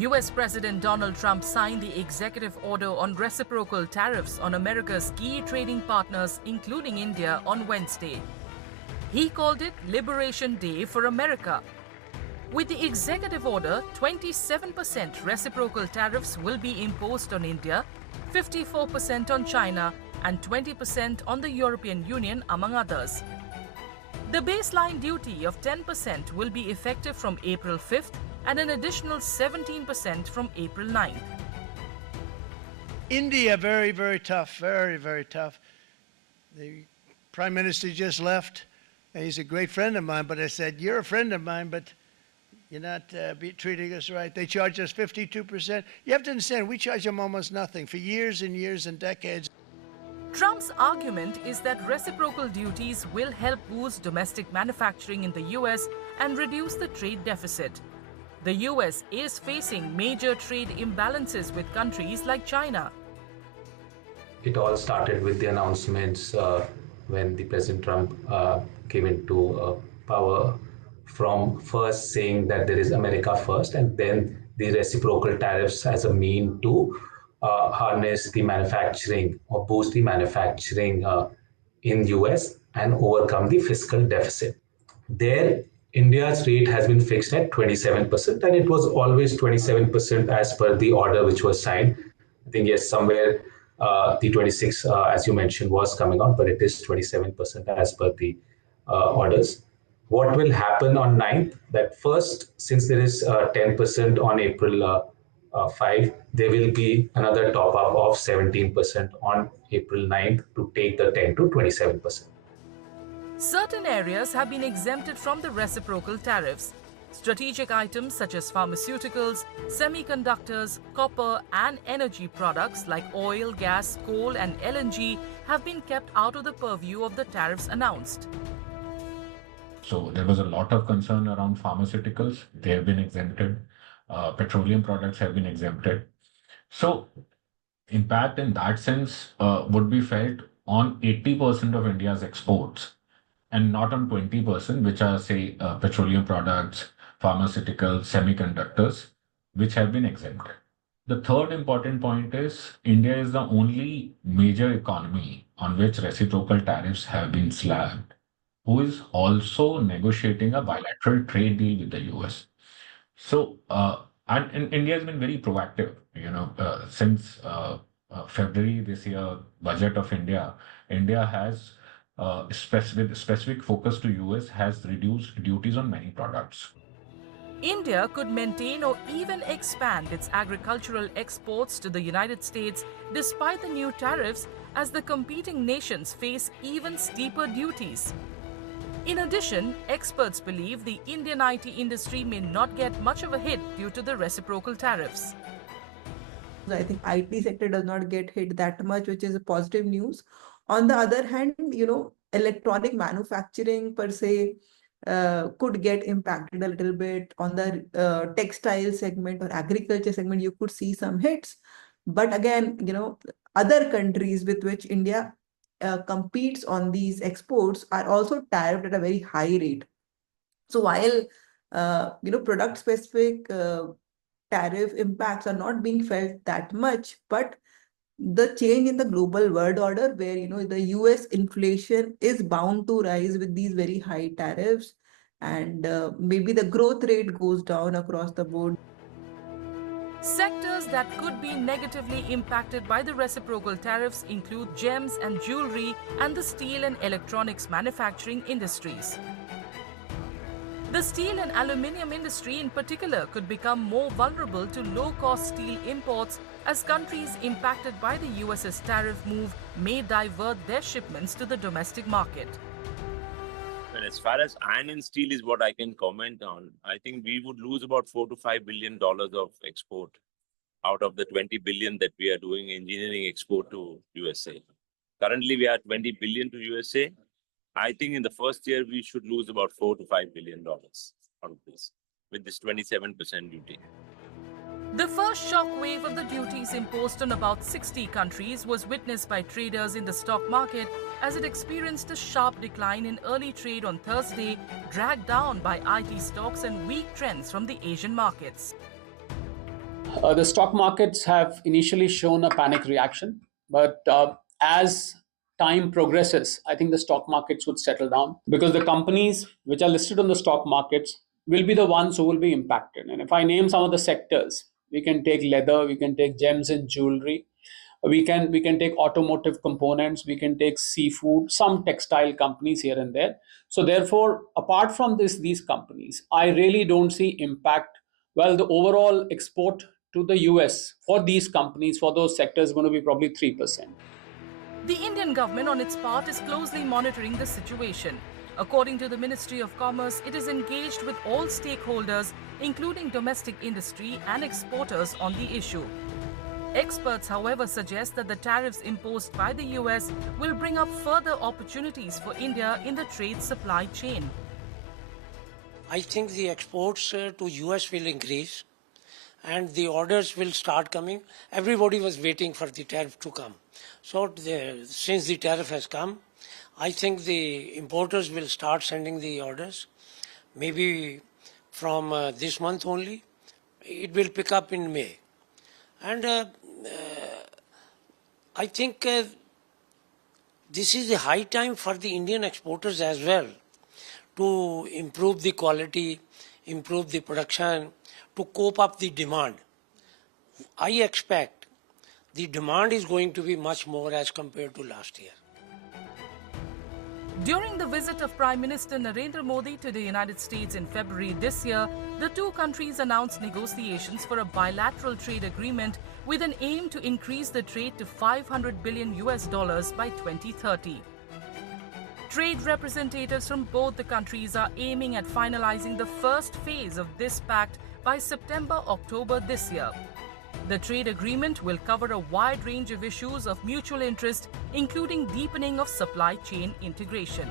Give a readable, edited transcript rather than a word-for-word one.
US President Donald Trump signed the executive order on reciprocal tariffs on America's key trading partners, including India, on Wednesday. He called it Liberation Day for America. With the executive order, 27% reciprocal tariffs will be imposed on India, 54% on China, and 20% on the European Union, among others. The baseline duty of 10% will be effective from April 5th and an additional 17% from April 9th. India, very, very tough, very, very tough. The Prime Minister just left, and he's a great friend of mine, but I said, you're a friend of mine, but you're not treating us right. They charge us 52%. You have to understand, we charge them almost nothing for years and years and decades. Trump's argument is that reciprocal duties will help boost domestic manufacturing in the US and reduce the trade deficit. The US is facing major trade imbalances with countries like China. It all started with the announcements when the President Trump came into power, from first saying that there is America first, and then the reciprocal tariffs as a mean to harness the manufacturing or boost the manufacturing in US and overcome the fiscal deficit. There, India's rate has been fixed at 27%, and it was always 27% as per the order which was signed. I think, yes, somewhere the 26, as you mentioned, was coming out, but it is 27% as per the orders. What will happen on 9th? That first, since there is 10% on April 5, there will be another top up of 17% on April 9th to take the 10 to 27%. Certain areas have been exempted from the reciprocal tariffs. Strategic items such as pharmaceuticals, semiconductors, copper, and energy products like oil, gas, coal, and LNG have been kept out of the purview of the tariffs announced. So there was a lot of concern around pharmaceuticals. They have been exempted. Petroleum products have been exempted. So impact in that sense would be felt on 80% of India's exports, and not on 20%, which are, say, petroleum products, pharmaceuticals, semiconductors, which have been exempted. The third important point is India is the only major economy on which reciprocal tariffs have been slabbed, who is also negotiating a bilateral trade deal with the US. So, and India has been very proactive, since February this year, budget of India has specific focus to US, has reduced duties on many products. India could maintain or even expand its agricultural exports to the United States despite the new tariffs, as the competing nations face even steeper duties. In addition, experts believe the Indian IT industry may not get much of a hit due to the reciprocal tariffs. I think IT sector does not get hit that much, which is a positive news. On the other hand, electronic manufacturing per se could get impacted a little bit. On the textile segment or agriculture segment, you could see some hits. But again, other countries with which India competes on these exports are also tariffed at a very high rate. So while product specific tariff impacts are not being felt that much, but the change in the global world order, where the US inflation is bound to rise with these very high tariffs, and maybe the growth rate goes down across the board. Sectors that could be negatively impacted by the reciprocal tariffs include gems and jewelry and the steel and electronics manufacturing industries. The steel and aluminium industry in particular could become more vulnerable to low-cost steel imports, as countries impacted by the US's tariff move may divert their shipments to the domestic market. Well, as far as iron and steel is what I can comment on, I think we would lose about $4 to $5 billion of export out of the $20 billion that we are doing engineering export to USA. Currently, we are $20 billion to USA. I think in the first year, we should lose about $4 to $5 billion out of this, with this 27% duty. The first shock wave of the duties imposed on about 60 countries was witnessed by traders in the stock market, as it experienced a sharp decline in early trade on Thursday, dragged down by IT stocks and weak trends from the Asian markets. The stock markets have initially shown a panic reaction, but as time progresses, I think the stock markets would settle down because the companies which are listed on the stock markets will be the ones who will be impacted. And if I name some of the sectors, we can take leather, we can take gems and jewelry, we can take automotive components, we can take seafood, some textile companies here and there. So therefore, apart from these companies, I really don't see impact. Well, the overall export to the US for these companies, for those sectors, is going to be probably 3%. The Indian government, on its part, is closely monitoring the situation. According to the Ministry of Commerce, it is engaged with all stakeholders, including domestic industry and exporters, on the issue. Experts, however, suggest that the tariffs imposed by the US will bring up further opportunities for India in the trade supply chain. I think the exports to US will increase and the orders will start coming. Everybody was waiting for the tariff to come. So since the tariff has come, I think the importers will start sending the orders. Maybe from this month only, it will pick up in May. And I think this is a high time for the Indian exporters as well to improve the quality, improve the production, to cope up the demand. I expect the demand is going to be much more as compared to last year. During the visit of Prime Minister Narendra Modi to the United States in February this year, the two countries announced negotiations for a bilateral trade agreement with an aim to increase the trade to $500 billion by 2030. Trade representatives from both the countries are aiming at finalizing the first phase of this pact by September-October this year. The trade agreement will cover a wide range of issues of mutual interest, including deepening of supply chain integration.